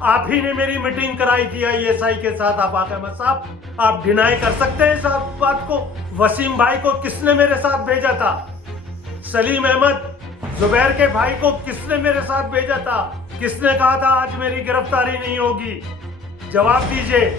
आप ही ने मेरी मीटिंग कराई थी आईएसआई के साथ आफाक अहमद साहब। आप डिनाई कर सकते हैं इस बात को? वसीम भाई को किसने मेरे साथ भेजा था? सलीम अहमद जुबैर के भाई को किसने मेरे साथ भेजा था? किसने कहा था आज मेरी गिरफ्तारी नहीं होगी? जवाब दीजिए।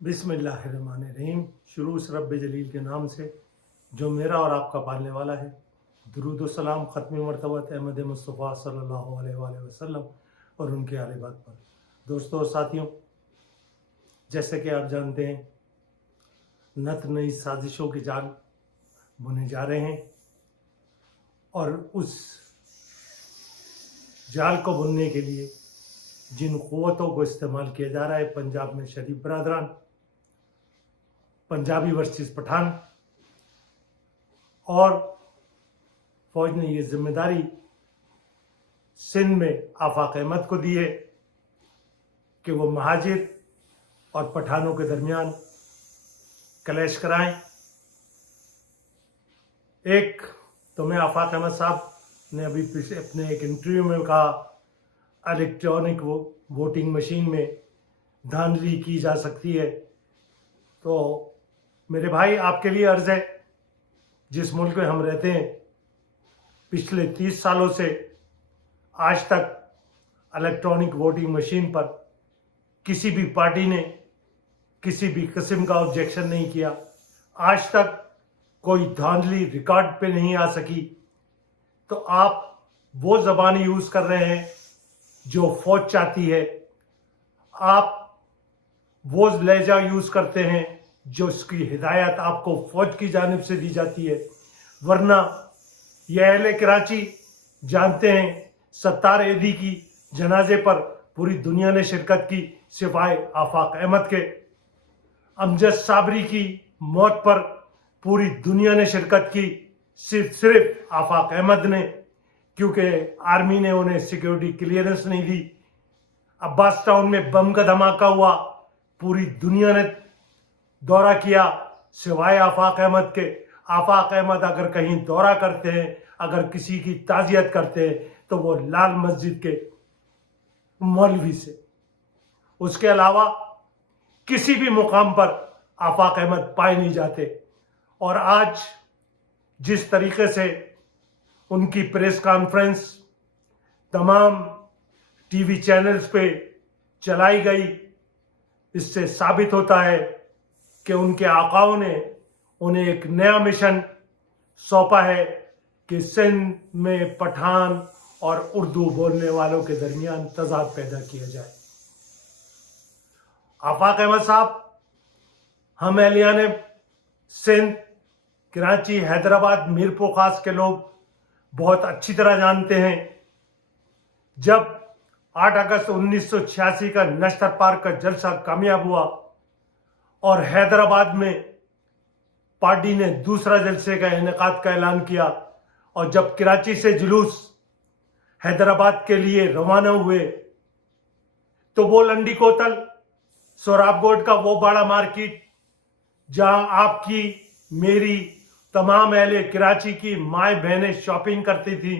बिस्मिल्लाहिर्रहमानिर्रहीम। शुरू उस रब्बे जलील के नाम से जो मेरा और आपका पालने वाला है। दुरूद व सलाम ख़त्मी मरतबत अहमद मुस्तफ़ा सल्लल्लाहु अलैहि वसल्लम और उनके आले बात पर। दोस्तों और साथियों, जैसे कि आप जानते हैं, नत नई साजिशों के जाल बुने जा रहे हैं और उस जाल को बुनने के लिए जिन क़ुव्वतों को इस्तेमाल किया जा रहा है, पंजाब में शरीफ बरादरान, पंजाबी वर्सेस पठान, और फौज ने ये जिम्मेदारी सिंध में आफाक अहमद को दी है कि वो महाजिर और पठानों के दरमियान क्लैश कराएं। एक तो मैं आफाक अहमद साहब ने अभी अपने एक इंटरव्यू में कहा इलेक्ट्रॉनिक वोटिंग मशीन में धांधली की जा सकती है। तो मेरे भाई, आपके लिए अर्ज है, जिस मुल्क में हम रहते हैं, पिछले 30 सालों से आज तक इलेक्ट्रॉनिक वोटिंग मशीन पर किसी भी पार्टी ने किसी भी किस्म का ऑब्जेक्शन नहीं किया। आज तक कोई धांधली रिकॉर्ड पे नहीं आ सकी। तो आप वो ज़बान यूज़ कर रहे हैं जो फौज चाहती है, आप वो लहजा यूज़ करते हैं जो उसकी हिदायत आपको फौज की जानिब से दी जाती है। वरना यह अहले कराची जानते हैं, सत्तार एदी की जनाजे पर पूरी दुनिया ने शिरकत की सिवाय आफाक अहमद के। अमजद साबरी की मौत पर पूरी दुनिया ने शिरकत की, सिर्फ आफाक अहमद ने, क्योंकि आर्मी ने उन्हें सिक्योरिटी क्लियरेंस नहीं दी। अब्बास टाउन में बम का धमाका हुआ, पूरी दुनिया ने दौरा किया सिवाय आफाक अहमद के। आफाक अहमद अगर कहीं दौरा करते हैं, अगर किसी की ताज़ियत करते हैं, तो वो लाल मस्जिद के मौलवी से। उसके अलावा किसी भी मुकाम पर आफाक अहमद पाए नहीं जाते। और आज जिस तरीके से उनकी प्रेस कॉन्फ्रेंस तमाम टीवी चैनल्स पे चलाई गई, इससे साबित होता है कि उनके आकाओं ने उन्हें एक नया मिशन सौंपा है कि सिंध में पठान और उर्दू बोलने वालों के दरमियान तज़ाद पैदा किया जाए। आफाक अहमद साहब, हम अहलियाने सिंध, कराची, हैदराबाद, मीरपुर खास के लोग बहुत अच्छी तरह जानते हैं। जब 8 अगस्त 1986 का नश्तर पार्क का जलसा कामयाब हुआ और हैदराबाद में पार्टी ने दूसरा जलसे का इनेकाद का ऐलान किया, और जब कराची से जुलूस हैदराबाद के लिए रवाना हुए, तो वो लंडी कोतल, सोराबगोड का वो बड़ा मार्केट जहां आपकी, मेरी, तमाम अहले कराची की माए बहनें शॉपिंग करती थी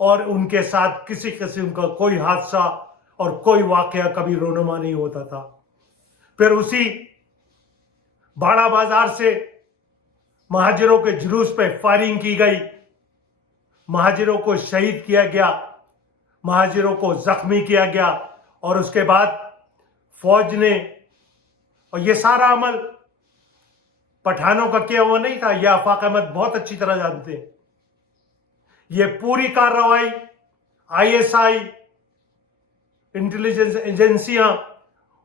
और उनके साथ किसी किस्म का कोई हादसा और कोई वाकया कभी रोनुमा नहीं होता था। फिर उसी बाड़ा बाजार से महाजिरों के जुलूस पे फायरिंग की गई, महाजिरों को शहीद किया गया, महाजिरों को जख्मी किया गया, और उसके बाद फौज ने, और ये सारा अमल पठानों का किया हुआ नहीं था, यह आफाक अहमद बहुत अच्छी तरह जानते हैं। ये पूरी कार्रवाई आईएसआई, इंटेलिजेंस एजेंसियां,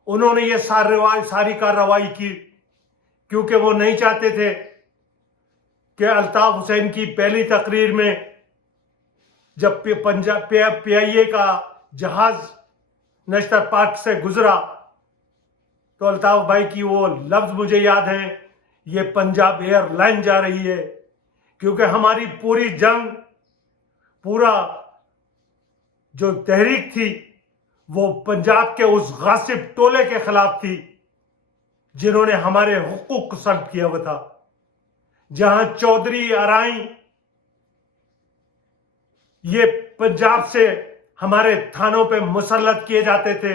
उन्होंने ये सारी कार्रवाई की, क्योंकि वो नहीं चाहते थे कि अल्ताफ हुसैन की पहली तकरीर में जब पंजाब PIA का जहाज नश्तर पार्क से गुजरा, तो अल्ताफ भाई की वो लफ्ज मुझे याद है, ये पंजाब एयरलाइन जा रही है। क्योंकि हमारी पूरी जंग, पूरा जो तहरीक थी, वो पंजाब के उस गासिब टोले के खिलाफ थी जिन्होंने हमारे हुकूक को सल्ब किया हुआ था। जहां चौधरी अराई ये पंजाब से हमारे थानों पे मुसल्लत किए जाते थे,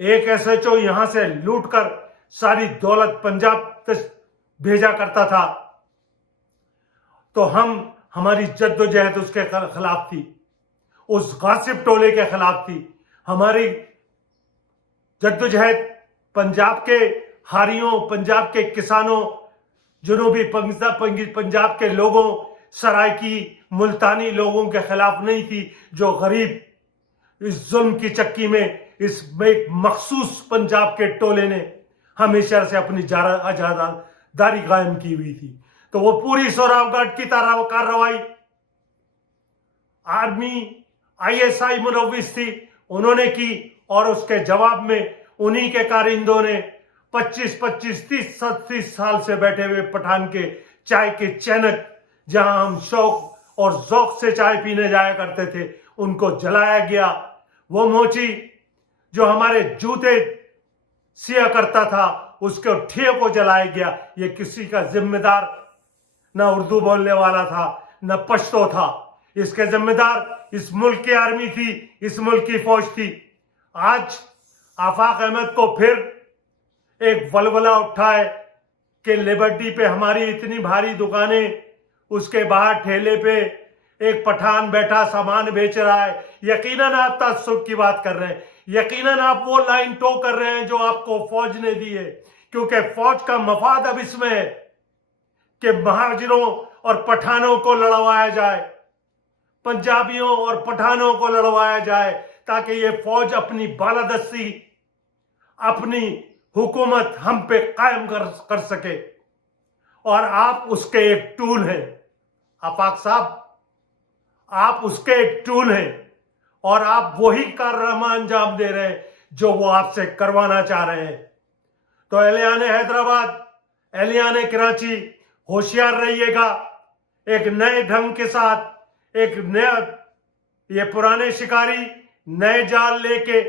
एक एसएचओ यहां से लूटकर सारी दौलत पंजाब तक भेजा करता था, तो हमारी जद्दोजहद उसके खिलाफ थी, उस गासिब टोले के खिलाफ थी। हमारी जद्दोजहद पंजाब के हारियों, पंजाब के किसानों, जनूबी पंजाब के लोगों, सराइकी मुल्तानी लोगों के खिलाफ नहीं थी, जो गरीब इस जुल्म की चक्की में, इस एक मखसूस पंजाब के टोले ने हमेशा से अपनी आजादारी कायम की हुई थी। तो वो पूरी सोरावघाट की तरह कार्रवाई आर्मी आईएसआई मुनव्विस थी, उन्होंने की, और उसके जवाब में उन्हीं के कारिंदों ने 25-25, 30-30 साल से बैठे हुए पठान के चाय के चैनक, जहां हम शौक और ज़ौक से चाय पीने जाया करते थे, उनको जलाया गया। वो मोची जो हमारे जूते सिया करता था, उसके ठिये को जलाया गया। ये किसी का जिम्मेदार ना उर्दू बोलने वाला था, ना पश्तो था। इसके जिम्मेदार इस मुल्क की आर्मी थी, इस मुल्क की फौज थी। आज आफाक अहमद को फिर एक वलवला उठा है कि लिबर्टी पे हमारी इतनी भारी दुकानें, उसके बाहर ठेले पे एक पठान बैठा सामान बेच रहा है। यकीनन आप ताज्जुब की बात कर रहे हैं, यकीनन आप वो लाइन टो कर रहे हैं जो आपको फौज ने दी है, क्योंकि फौज का मफाद अब इसमें है कि महाजिरों और पठानों को लड़वाया जाए, पंजाबियों और पठानों को लड़वाया जाए, ताकि ये फौज अपनी बालादस्ती, अपनी हुकूमत हम पे कायम कर सके। और आप उसके एक टूल हैं आफाक साहब, आप उसके एक टूल हैं, और आप वही कारनामा अंजाम दे रहे हैं जो वो आपसे करवाना चाह रहे हैं। तो अहलियाने हैदराबाद, अहलियाने कराची, होशियार रहिएगा। एक नए ढंग के साथ, एक नया, ये पुराने शिकारी नए जाल लेके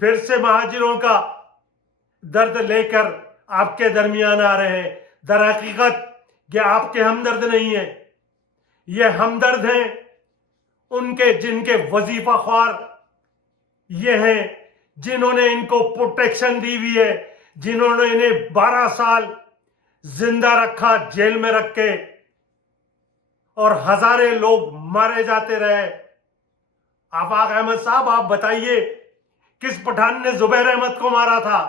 फिर से महाजिरों का दर्द लेकर आपके दरमियान आ रहे हैं। दर हकीकत ये आपके हमदर्द नहीं है, ये हमदर्द हैं उनके जिनके वजीफा ख्वार ये हैं, जिन्होंने इनको प्रोटेक्शन दी हुई है, जिन्होंने इन्हें 12 साल जिंदा रखा जेल में रख के, और हजारे लोग मारे जाते रहे। आफाक अहमद साहब, आप बताइए किस पठान ने जुबैर अहमद को मारा था?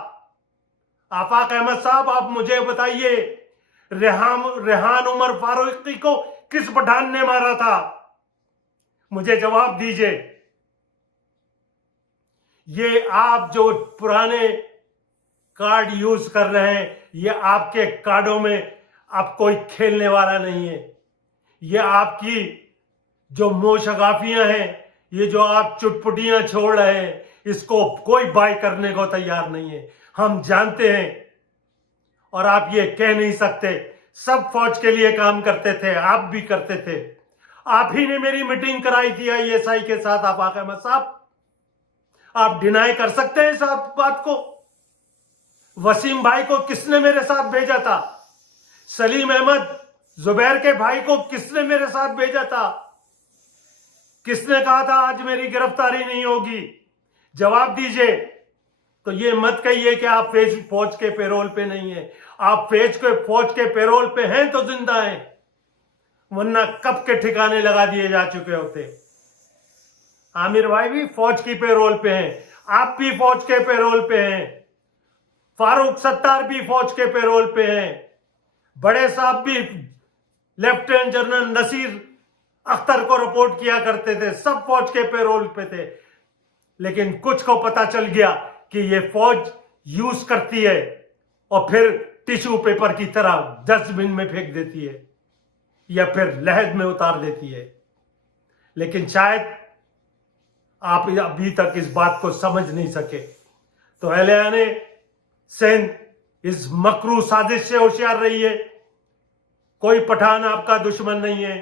आफाक अहमद साहब, आप मुझे बताइए रेहान उमर फारूकी को किस पठान ने मारा था? मुझे जवाब दीजिए। ये आप जो पुराने कार्ड यूज कर रहे हैं, ये आपके कार्डों में अब कोई खेलने वाला नहीं है। ये आपकी जो मोशगाफियां हैं, ये जो आप चुटपुटियां छोड़ रहे हैं, इसको कोई बाय करने को तैयार नहीं है। हम जानते हैं, और आप ये कह नहीं सकते। सब फौज के लिए काम करते थे, आप भी करते थे। आप ही ने मेरी मीटिंग कराई थी आईएसआई के साथ। आफाक अहमद साहब, आप डिनाई कर सकते हैं इस बात को? वसीम भाई को किसने मेरे साथ भेजा था? सलीम अहमद जुबैर के भाई को किसने मेरे साथ भेजा था? किसने कहा था आज मेरी गिरफ्तारी नहीं होगी? जवाब दीजिए। तो ये मत कहिए कि आप फौज के पेरोल पे नहीं है। आप फौज के पेरोल पे हैं तो जिंदा हैं, वरना कब के ठिकाने लगा दिए जा चुके होते। आमिर भाई भी फौज की पेरोल पे हैं, आप भी फौज के पेरोल पे हैं, फारूक सत्तार भी फौज के पेरोल पे हैं, बड़े साहब भी लेफ्टिनेंट जनरल नसीर अख्तर को रिपोर्ट किया करते थे, सब फौज के पेरोल पे थे। लेकिन कुछ को पता चल गया कि ये फौज यूज करती है और फिर टिश्यू पेपर की तरह डस्टबिन में फेंक देती है या फिर लहद में उतार देती है। लेकिन शायद आप अभी तक इस बात को समझ नहीं सके। तो अहलियाने सिंध, इस मकरू साजिश से होशियार रहिए। कोई पठान आपका दुश्मन नहीं है,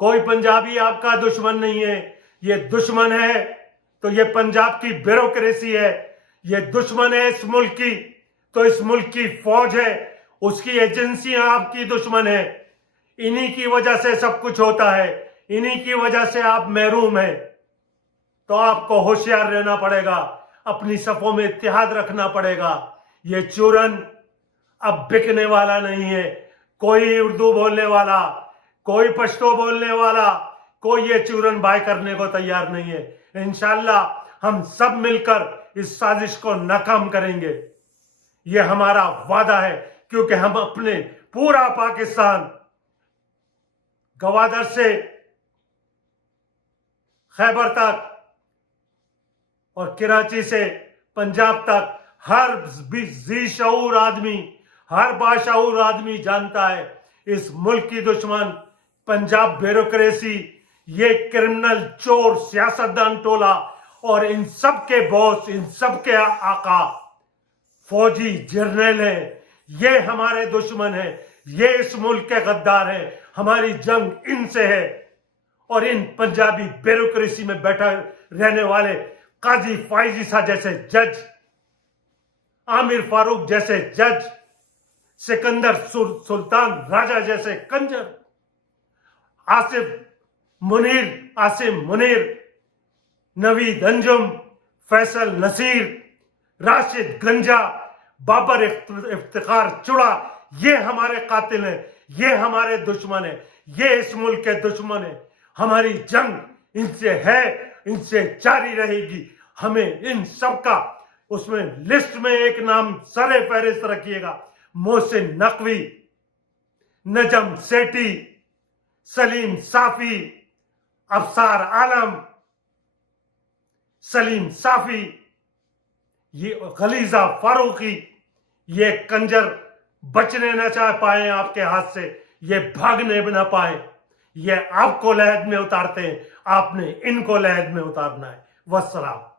कोई पंजाबी आपका दुश्मन नहीं है। ये दुश्मन है तो ये पंजाब की ब्यूरोक्रेसी है, ये दुश्मन है इस मुल्क की। तो इस मुल्क की फौज है, उसकी एजेंसियां आपकी दुश्मन है। इन्हीं की वजह से सब कुछ होता है, इन्हीं की वजह से आप महरूम हैं। तो आपको होशियार रहना पड़ेगा, अपनी सफों में इत्तेहाद रखना पड़ेगा। ये चूरन अब बिकने वाला नहीं है। कोई उर्दू बोलने वाला, कोई पश्तो बोलने वाला, कोई ये चूरन बाय करने को तैयार नहीं है। इंशाल्लाह हम सब मिलकर इस साजिश को नाकाम करेंगे, ये हमारा वादा है। क्योंकि हम अपने पूरा पाकिस्तान, गवादर से खैबर तक और कराची से पंजाब तक, हर जी शऊर आदमी, हर बाशऊर आदमी जानता है इस मुल्क की दुश्मन पंजाब ब्यूरोक्रेसी, ये क्रिमिनल चोर सियासतदान टोला और इन सब के बॉस, इन सब के आका फौजी जर्नल हैं। ये हमारे दुश्मन हैं, ये इस मुल्क के गद्दार हैं। हमारी जंग इनसे है और इन पंजाबी ब्यूरोक्रेसी में बैठा रहने वाले काजी फाइजी सा जैसे जज, आमिर फारूक जैसे जज, सिकंदर सुल्तान राजा जैसे कंजर, आसिम मुनीर, नवीद अंजुम, फैसल नसीर, राशिद गंजा, बाबर इफ्तिखार चुड़ा, ये हमारे कातिल हैं, ये हमारे दुश्मन हैं, ये इस मुल्क के दुश्मन हैं। हमारी जंग इनसे है, इनसे जारी रहेगी। हमें इन सब का, उसमें लिस्ट में एक नाम सरे फहरिस्त रखिएगा, मोहसिन नकवी, नजम सेठी, सलीम साफी, अफसार आलम, सलीम साफी, ये खलीजा फारूकी, ये कंजर बचने न चाह पाए आपके हाथ से, ये भागने न पाए। ये आपको लहद में उतारते हैं, आपने इनको लहद में उतारना है। वस्सलाम।